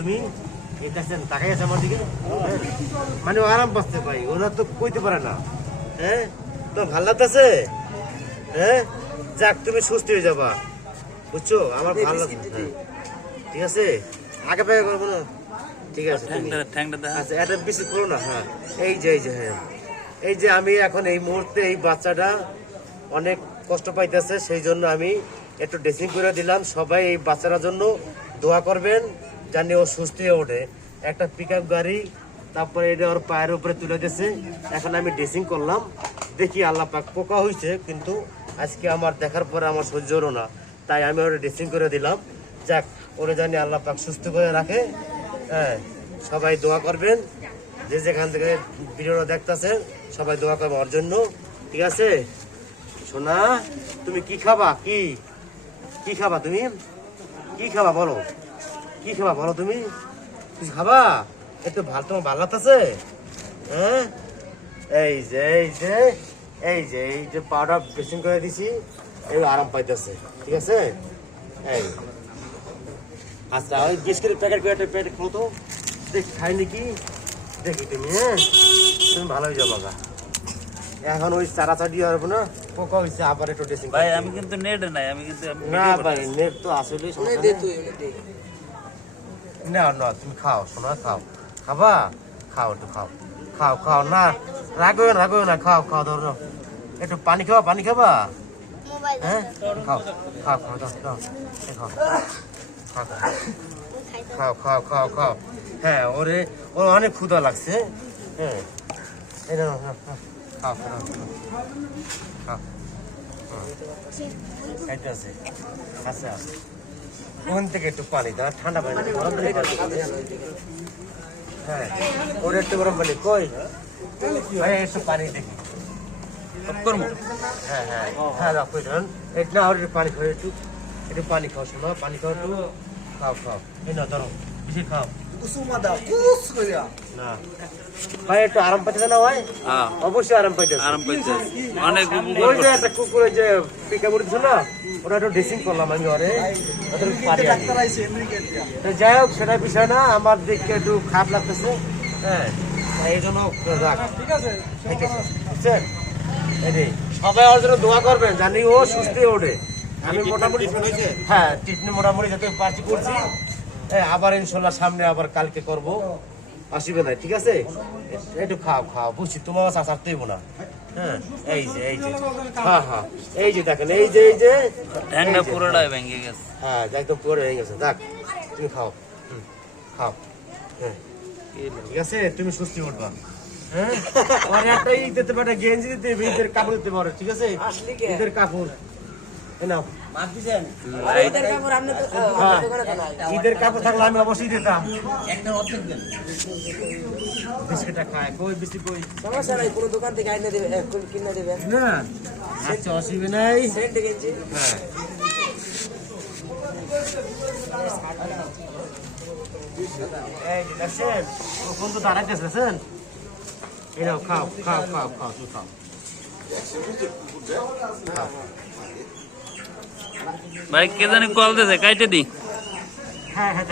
তুমি? এই দেখছেন তাকাই আছে আমার দিকে? হ্যাঁ? মানে আরাম পাচ্ছে ভাই ওরা তো কইতে পারে না। হ্যাঁ? তো ভালো লাগতেছে? হ্যাঁ? যাক তুমি সুস্থ হয়ে যাবা। বুঝছ? আমার ভালো লাগছে হ্যাঁ। ঠিক আছে? আগে পাগে করব না? ঠিক আছে আচ্ছা এটা বেশি করো না হ্যাঁ। এই যে এই যে হ্যাঁ। এই যে আমি এখন এই মুহূর্তে এই বাচ্চাটা অনেক কষ্ট পাইতেছে সেই জন্য আমি একটু ড্রেসিং করে দিলাম। সবাই এই বাচ্চাটার জন্য দোয়া করবেন। জানি ও সুস্থ হয়ে ওঠে। একটা পিক গাড়ি, তারপরে এটা ওর পায়ের উপরে তুলে দিয়েছে। এখন আমি ড্রেসিং করলাম। দেখি আল্লাহ পাক পোকা হয়েছে কিন্তু আজকে আমার দেখার পরে আমার সহ্য হলো না। তাই আমি ওরা ড্রেসিং করে দিলাম। যাক, ওরা জানি আল্লাহ পাক সুস্থ করে রাখে। হ্যাঁ সবাই দোয়া করবেন। যে যেখান থেকে ভিডিওটা দেখতেছেন, সবাই দোয়া করবে ওর জন্য। ঠিক আছে? সোনা, তুমি কি খাবা? কি? কি খাবা তুমি? কি খাবা বলো? কি খাবা বলো তুমি? কিছু খাবা? একটু ভালো তোমার ভালো লাগতেছে হ্যাঁ? এই যে এই যে এই যে এই যে পাউডার ড্রেসিং করে দিছি এই আরাম পাইতেছে ঠিক আছে? এই। আচ্ছা ওই বিস্কিটের প্যাকেট করে একটা প্যাকেট খোলো তো। দেখি খাই নাকি দেখি তুমি হ্যাঁ? তুমি ভালো হয়ে যাব গা। এখন ওই চারা চাটি হবে না পোকা হয়েছে আবার একটু ড্রেসিং ভাই আমি কিন্তু নেট নাই আমি কিন্তু না ভাই নেট তো আসলে না না তুমি খাও শোনা খাও খাবা খাও একটু খাও খাও খাও না রাগো না রাগো না খাও খাও ধরো একটু পানি খাবা পানি খাবা হ্যাঁ খাও খাও খাও খাও খাও খাও খাও খাও খাও হ্যাঁ ওরে ওর অনেক ক্ষুধা লাগছে হ্যাঁ এই খাও খাও খাও খাইতেছে আচ্ছা ওখান থেকে একটু পানি দাও ঠান্ডা পানি গরম পানি হ্যাঁ ওর একটু গরম পানি কই? ভাই একটু পানি দেখি হ্যাঁ হ্যাঁ হ্যাঁ রাখো এটা এটা আর পানি খাও একটু। একটু পানি খাও শোনো পানি খাও একটু। খাও খাও। এই না ধরো। বেশি খাও না। ভাই একটু আরাম পাইতেছে না ভাই? হ্যাঁ। অবশ্যই আরাম পাইতেছে। আরাম পাইছে অনেক ওই যে একটা কুকুরে যে পিকা মুড়িছে না ওটা একটু ড্রেসিং করলাম আমি ওরে ওদের পারি আমি। তো যাই হোক সেটা বিষয় না আমার দেখতে একটু খারাপ লাগতেছে। হ্যাঁ এই জন্য রাখ ঠিক আছে বুঝছেন? এই সবাই ওর জন্য দোয়া করবেন জানি ও সুস্থ ওঠে। আমি মোটামুটি হ্যাঁ ট্রিটমেন্ট মোটামুটি যাতে পারছি করছি। হ্যাঁ, আবার ইনশাল্লাহ সামনে আবার কালকে করব। আসিবে না ঠিক আছে? একটু খাও খাও। বুঝছি তোমার কাছে আসার তুইব না। হ্যাঁ এই যে এই যে। হ্যাঁ হ্যাঁ। এই যে দেখেন এই যে এই যে। পুরোটাই ভেঙে গেছে। হ্যাঁ একদম পুরো হয়ে গেছে। দেখ তুমি খাও। হুম, খাও। হ্যাঁ ঠিক আছে? তুমি সুস্থ উঠবা। হ্যাঁ? একটা দিতে পারে গেঞ্জি দিতে ঈদের কাপড় দিতে পারে ঠিক আছে? ঈদের কাপড়। ঈদের কাপড় থাকলে আমি অবশ্যই দিতাম। বিস্কিটটা খায়। কই বিস্কিট কই? সমস্যা নাই পুরো দোকান থেকে আইনে দেবে কিনে দেবেন না আচ্ছা অসুবিধা নাই। সেন্ট গেঞ্জি হ্যাঁ। এই দেখছেন কোন তো দাঁড়াইতেছে দেখছেন? খাও খাও খাও খাও তুই খাও। ভাই কে জানি কল দিয়েছে কাইটে দি। হ্যাঁ হ্যাঁ